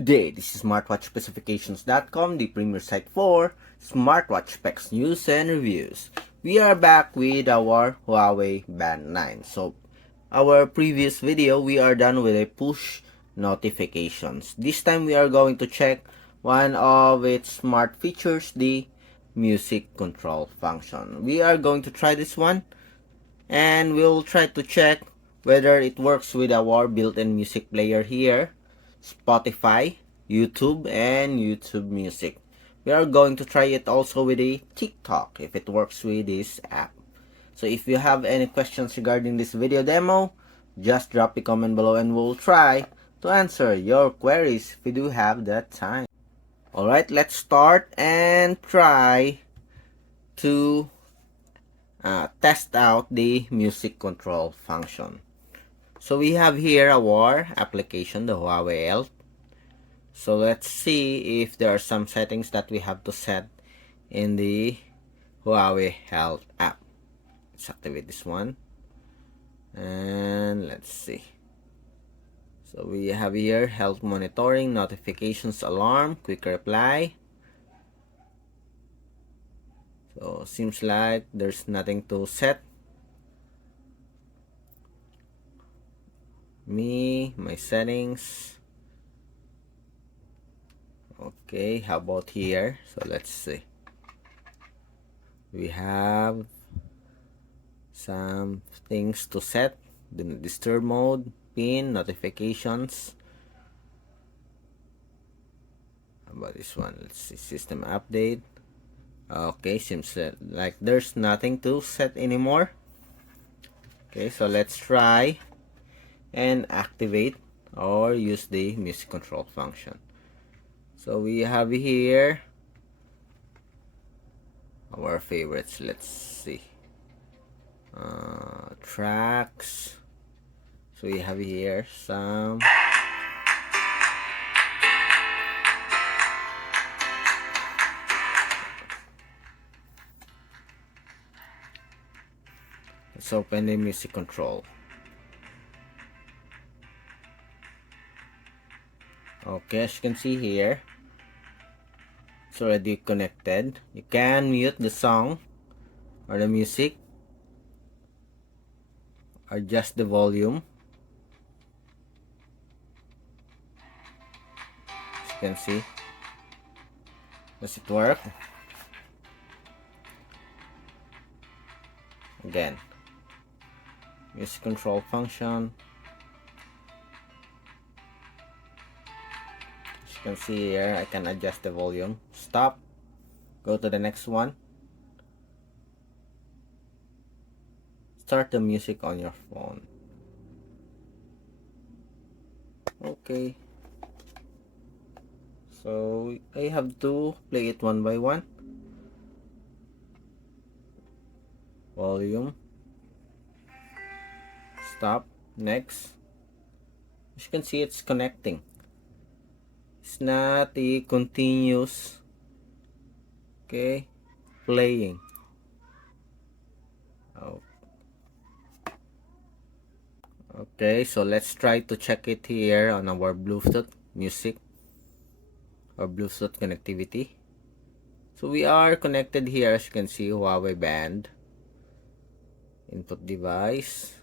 Good day, this is smartwatchspecifications.com, the premier site for smartwatch specs, news, and reviews. We are back with our Huawei Band 9. So, our previous video, we are done with a push notifications. This time, we are going to check one of its smart features, the music control function. We are going to try this one, and we'll try to check whether it works with our built-in music player here, Spotify, YouTube, and YouTube Music. We are going to try it also with a TikTok if it works with this app. So if you have any questions regarding this video demo, just drop a comment below and we'll try to answer your queries if we do have that time. Alright, let's start and try to test out the music control function. So we have here our application, the Huawei Health. So let's see if there are some settings that we have to set in the Huawei Health app. Let's activate this one. And let's see. So we have here health monitoring, notifications, alarm, quick reply. So seems like there's nothing to set. My settings. Okay, how about here? So let's see. We have some things to set. The disturb mode, pin, notifications. How about this one? Let's see, system update. Okay, seems like there's nothing to set anymore. Okay, so let's try and activate or use the music control function. So we have here our favorites. Let's see, tracks. So we have here some let's open the music control. Okay, as you can see here, it's already connected. You can mute the song or the music, adjust the volume. As you can see, does it work? Again, music control function. You can see here, I can adjust the volume. Stop. Go to the next one. Start the music on your phone. Okay. So I have to play it one by one. Volume. Stop. Next. As you can see, it's connecting. It's not a continuous, okay, playing. Oh. Okay, so let's try to check it here on our Bluetooth music or Bluetooth connectivity. So we are connected here, as you can see, HUAWEI Band, input device,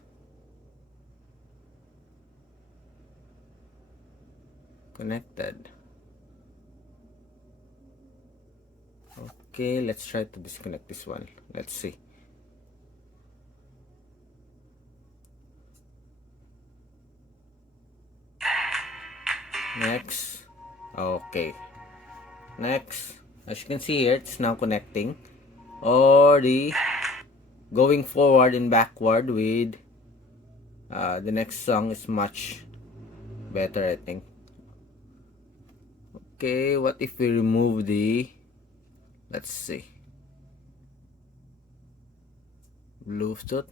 connected. Okay, let's try to disconnect this one. Let's see. Next. Okay. Next. As you can see here, it's now connecting. Or the going forward and backward with the next song is much better, I think. Okay, what if we remove the, let's see, Bluetooth?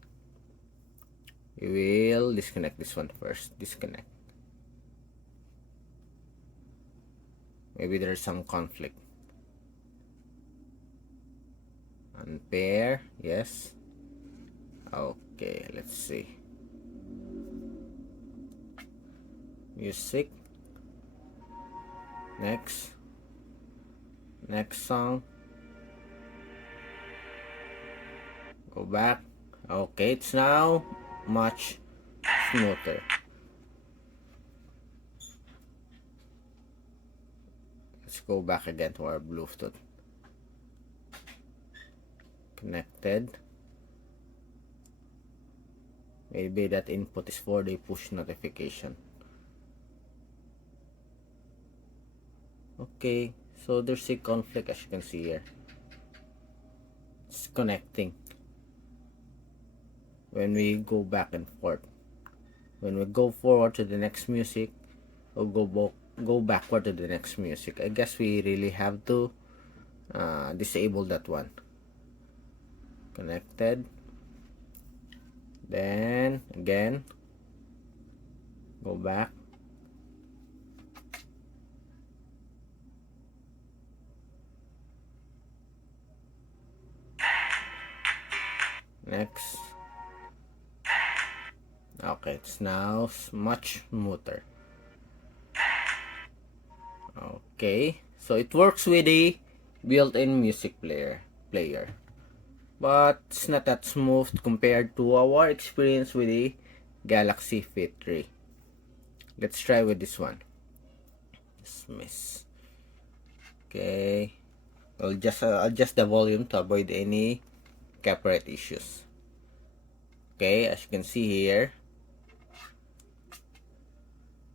We will disconnect this one first. Disconnect. Maybe there's some conflict. Unpair, yes. Okay, let's see. Music. Next song. Go back. Okay, it's now much smoother. Let's go back again to our Bluetooth. Connected. Maybe that input is for the push notification. Okay, so there's a conflict as you can see here. It's connecting when we go back and forth. When we go forward to the next music, or go backward to the next music. I guess we really have to disable that one. Connected. Then again, go back. Next. Okay, it's now much smoother. Okay, so it works with the built-in music player, but it's not that smooth compared to our experience with the Galaxy Fit 3. Let's try with this one. Dismiss. Okay, I'll just adjust the volume to avoid any copyright issues. Okay, as you can see here,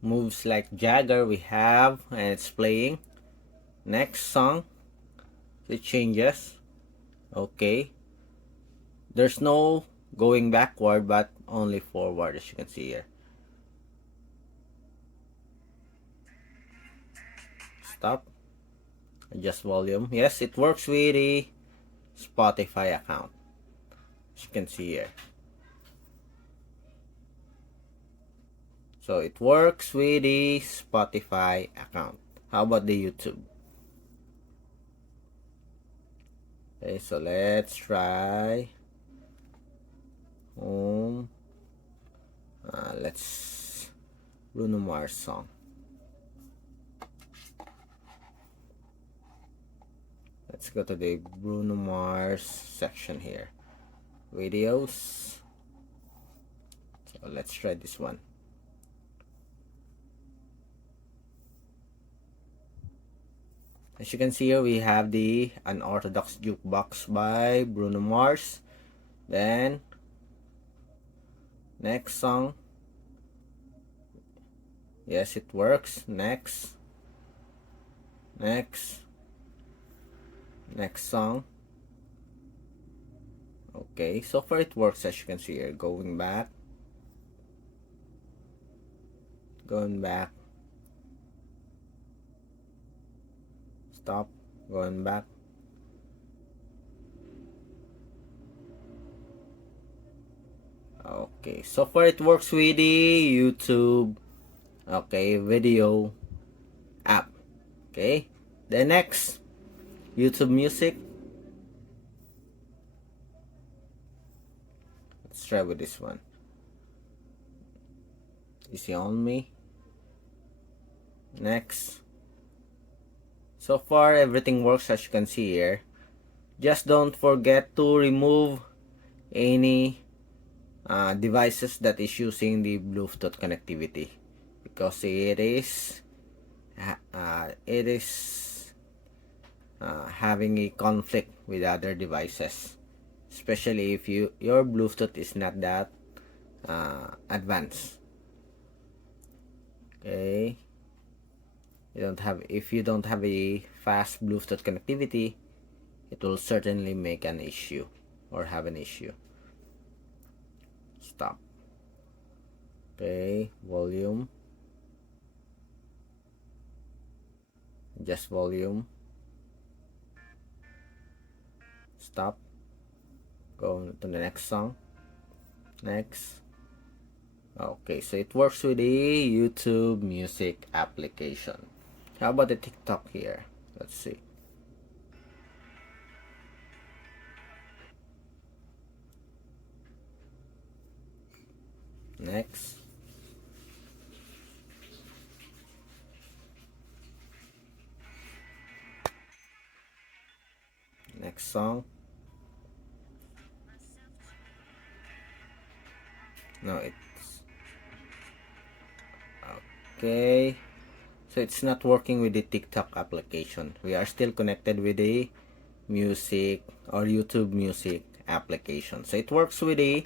moves like Jagger we have, and it's playing. Next song, it changes. Okay, there's no going backward but only forward, as you can see here. Stop. Adjust volume. Yes, it works with the Spotify account, as you can see here. So it works with the Spotify account. How about the YouTube? Okay, so let's try home. Let's Bruno Mars song. Let's go to the Bruno Mars section here. Videos. So let's try this one. As you can see here, we have the Unorthodox Jukebox by Bruno Mars. Then, next song. Yes, it works. Next song. Okay, so far it works, as you can see here. Going back. Stop. Going back. Okay, so far it works with the YouTube video app. Okay, the next YouTube Music. Let's try with this one. Easy on me. Next. So far everything works, as you can see here. Just don't forget to remove any devices that is using the Bluetooth connectivity, because it is having a conflict with other devices, especially if your Bluetooth is not that advanced. Okay, if you don't have a fast Bluetooth connectivity, it will certainly make an issue or have an issue. Stop. Okay, volume. Adjust volume. Stop. Go to the next song. Next. Okay, so it works with the YouTube Music application. How about the TikTok here? Let's see. Next. next song. No, it's okay. So it's not working with the TikTok application. We are still connected with the music or YouTube music application. So it works with the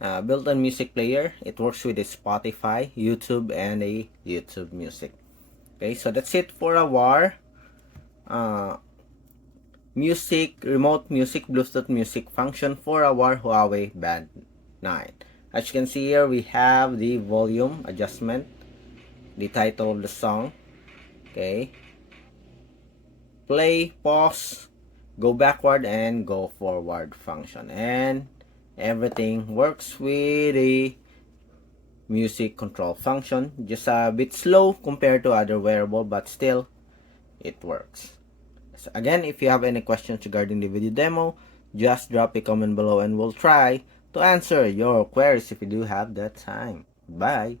built-in music player. It works with the Spotify, YouTube, and a YouTube music. Okay, so that's it for our remote music Bluetooth music function for our Huawei Band 9. As you can see here, we have the volume adjustment, the title of the song, okay, play, pause, go backward, and go forward function, and everything works with the music control function. Just a bit slow compared to other wearable, but still it works. So again, if you have any questions regarding the video demo, just drop a comment below and we'll try to answer your queries if you do have that time. Bye!